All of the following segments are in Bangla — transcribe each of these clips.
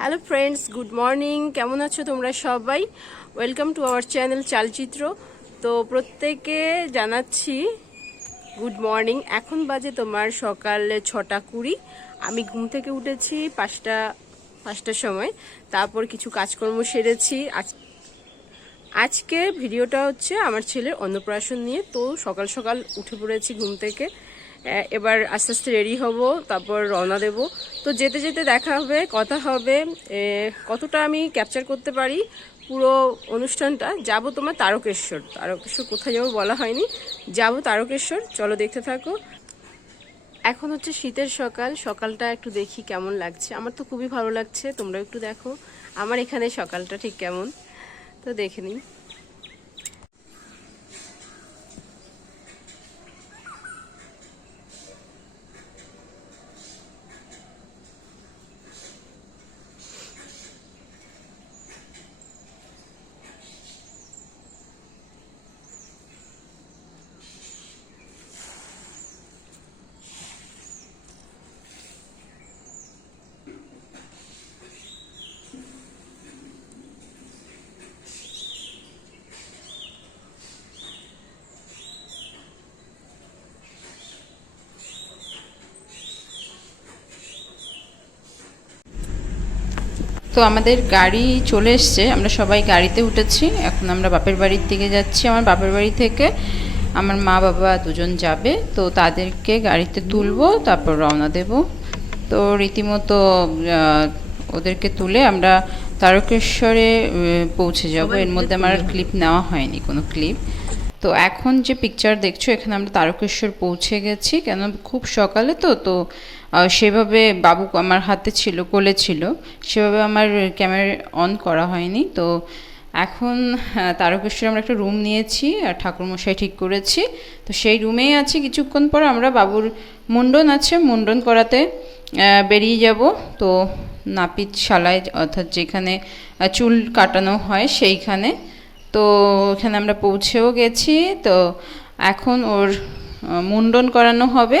হ্যালো ফ্রেন্ডস গুড মর্নিং কেমন আছো তোমরা সবাই? Welcome to our channel Chalchitra তো প্রত্যেকে জানাচ্ছি গুড মর্নিং এখন বাজে তোমার সকাল ছটা কুড়ি। আমি ঘুম থেকে উঠেছি পাঁচটা, পাঁচটার সময়। তারপর কিছু কাজকর্ম সেরেছি। আজ আজকে ভিডিওটা হচ্ছে আমার ছেলের অন্নপ্রাশন নিয়ে। তো সকাল সকাল উঠে পড়েছি ঘুম থেকে। এবার আস্তে আস্তে রেডি হব, তারপর রওনা দেব। তো যেতে যেতে দেখা হবে, কথা হবে কতটা আমি ক্যাপচার করতে পারি পুরো অনুষ্ঠানটা। যাব তোমার তারকেশ্বর। তারকেশ্বর কোথায় যাব বলা হয়নি। যাব তারকেশ্বর, চলো দেখতে থাকো। এখন হচ্ছে শীতের সকাল, সকালটা একটু দেখি কেমন লাগছে। আমার তো খুবই ভালো লাগছে তোমরা একটু দেখো। আমার এখানে সকালটা ঠিক কেমন? তো দেখে নিই। তো আমাদের গাড়ি চলে এসছে আমরা সবাই গাড়িতে উঠেছি এখন আমরা বাপের বাড়ির দিকে যাচ্ছি। আমার বাপের বাড়ি থেকে আমার মা বাবা দুজন যাবে তো তাদেরকে গাড়িতে তুলবো তারপর রওনা দেব। তো রীতিমতো ওদেরকে তুলে আমরা তারকেশ্বরে পৌঁছে যাব। এর মধ্যে আমার ক্লিপ নেওয়া হয়নি কোনো ক্লিপ তো এখন যে পিকচার দেখছ এখানে আমরা তারকেশ্বর পৌঁছে গেছি। কেন? খুব সকালে তো তো সেভাবে বাবু আমার হাতে ছিল কোলে ছিল। সেভাবে আমার ক্যামেরা অন করা হয়নি। তো এখন আহ, তারকেশ্বরে আমরা একটা রুম নিয়েছি আর ঠাকুরমশাই ঠিক করেছি। তো সেই রুমেই আছি। কিছুক্ষণ পর আমরা বাবুর মুন্ডন আছে মুন্ডন করাতে বেরিয়ে যাব। তো নাপিত শালায় অর্থাৎ যেখানে চুল কাটানো হয় সেইখানে। তো ওখানে আমরা পৌঁছেও গেছি। তো এখন ওর মুন্ডন করানো হবে।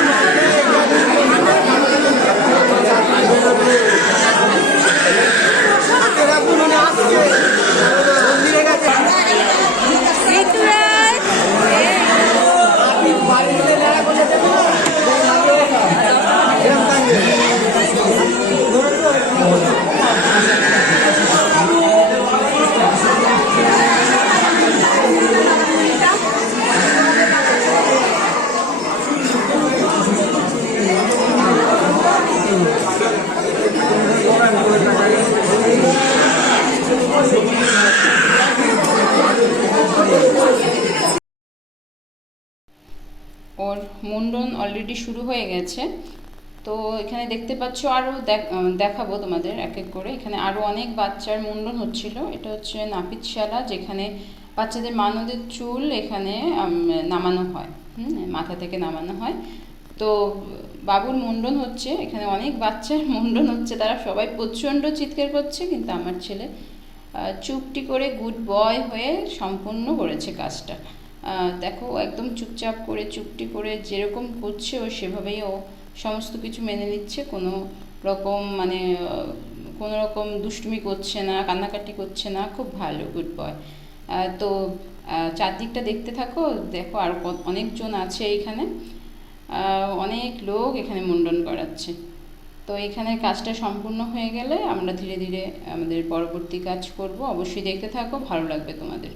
মুন্ডন অলরেডি শুরু হয়ে গেছে। তো এখানে দেখতে পাচ্ছ আরও দেখাবো তোমাদের এক এক করে। এখানে আরও অনেক বাচ্চার মুন্ডন হচ্ছিল। এটা হচ্ছে নাপিতশালা, যেখানে বাচ্চাদের মানদের চুল এখানে নামানো হয়। মাথা থেকে নামানো হয়। তো বাবুর মুন্ডন হচ্ছে। এখানে অনেক বাচ্চার মুন্ডন হচ্ছে। তারা সবাই প্রচণ্ড চিৎকার করছে, কিন্তু আমার ছেলে চুপটি করে গুড বয় হয়ে সম্পূর্ণ করেছে কাজটা। দেখো একদম চুপচাপ করে চুপটি করে যেরকম করছে ও সেভাবেই ও সমস্ত কিছু মেনে নিচ্ছে। কোনো রকম মানে কোনো রকম দুষ্টুমি করছে না কান্নাকাটি করছে না। খুব ভালো গুড বয় তো চারদিকটা দেখতে থাকো। দেখো আর অনেকজন আছে এইখানে। আহ, অনেক লোক এখানে মুন্ডন করাচ্ছে। তো এখানে কাজটা সম্পূর্ণ হয়ে গেলে আমরা ধীরে ধীরে আমাদের পরবর্তী কাজ করব। অবশ্যই দেখতে থাকো ভালো লাগবে তোমাদের।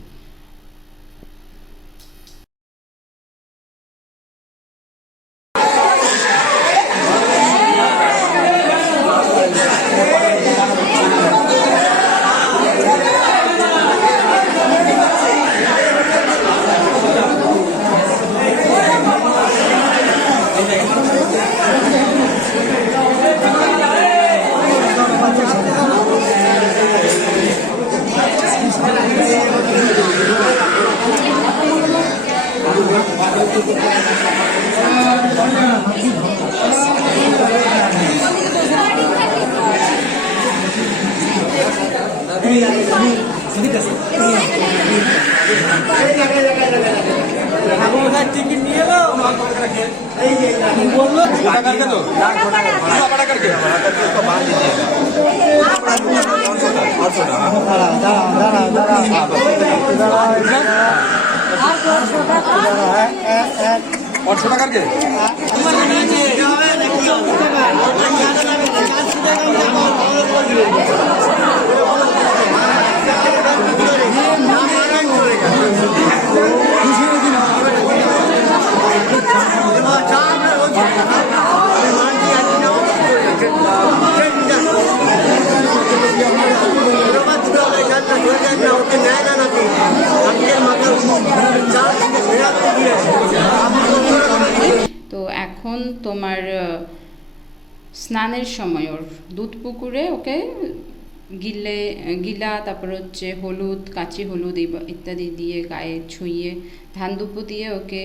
छोटा करके तो पूरा बड़ा करके और छोटा करके তোমার স্নানের সময় ওর দুধ পুকুরে ওকে গিলে, গিলা, তারপর হচ্ছে হলুদ, কাঁচি হলুদ ইত্যাদি দিয়ে গায়ে ছুঁয়ে ধান দুপো দিয়ে ওকে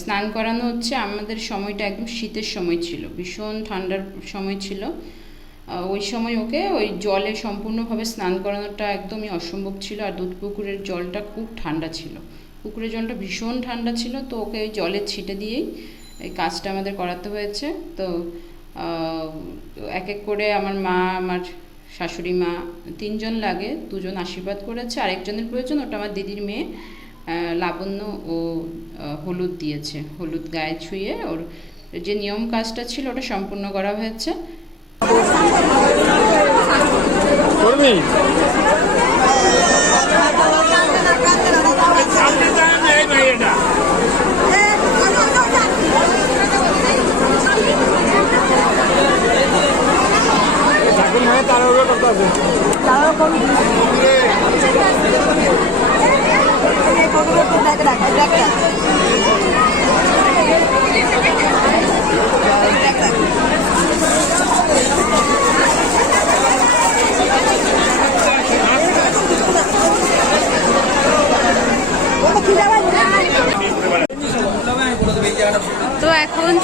স্নান করানো হচ্ছে। আমাদের সময়টা একদম শীতের সময় ছিল, ভীষণ ঠান্ডার সময় ছিল। ওই সময় ওকে ওই জলে সম্পূর্ণভাবে স্নান করানোটা একদমই অসম্ভব ছিল আর দুধ পুকুরের জলটা খুব ঠান্ডা ছিল। পুকুরের জলটা ভীষণ ঠান্ডা ছিল, তো ওকে জলের ছিটে দিয়েই এই কাজটা আমাদের করাতে হয়েছে। তো এক এক করে আমার মা আমার শাশুড়ি মা তিনজন লাগে দুজন আশীর্বাদ করেছে। আরেকজনের প্রয়োজন ওটা আমার দিদির মেয়ে লাবণ্য ও হলুদ দিয়েছে। হলুদ গায়ে ছুঁয়ে ওর যে নিয়ম কাজটা ছিল ওটা সম্পূর্ণ করা হয়েছে। তো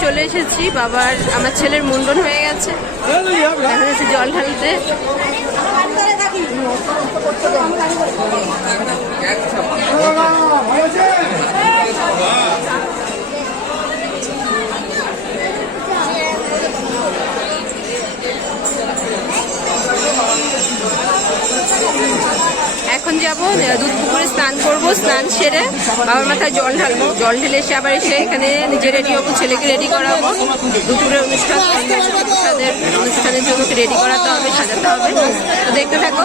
চলে এসেছি বাবার আমার ছেলের মুন্ডন হয়ে গেছে। জল ঢালতে। এখন যাব দুধ পুকুরে স্নান করব, স্নান সেরে বাবার মাথায় জল ঢালবো। জল ঢেলে এসে আবার এসে এখানে নিজে রেডি হব, ছেলেকে রেডি করাবো। দুপুরে অনুষ্ঠান অনুষ্ঠানের জন্য রেডি করাতে হবে, সাজাতে হবে। তো দেখতে থাকো।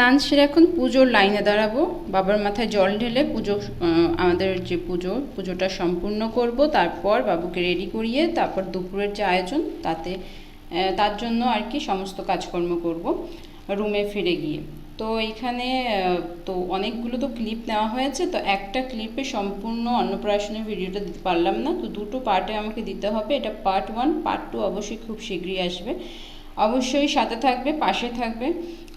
স্নান সেরে এখন পুজোর লাইনে দাঁড়াবো। বাবার মাথায় জল ঢেলে পুজো আমাদের যে পুজো, পুজোটা সম্পূর্ণ করব। তারপর বাবুকে রেডি করিয়ে তারপর দুপুরের যে আয়োজন, তাতে তার জন্য আর কি সমস্ত কাজকর্ম করব রুমে ফিরে গিয়ে। তো এইখানে তো অনেকগুলো তো ক্লিপ নেওয়া হয়েছে, তো একটা ক্লিপে সম্পূর্ণ অন্নপ্রাশনের ভিডিওটা দিতে পারলাম না। তো দুটো পার্টে আমাকে দিতে হবে। এটা পার্ট ওয়ান পার্ট টু অবশ্যই খুব শীঘ্রই আসবে। অবশ্যই সাথে থাকবে, পাশে থাকবে।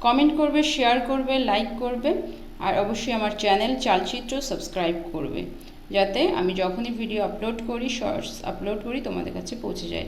কমেন্ট করবে শেয়ার করবে লাইক করবে, আর অবশ্যই আমার চ্যানেল চালচিত্র সাবস্ক্রাইব করবে। যাতে আমি যখনই ভিডিও আপলোড করি শর্টস আপলোড করি, তোমাদের কাছে পৌঁছে যায়।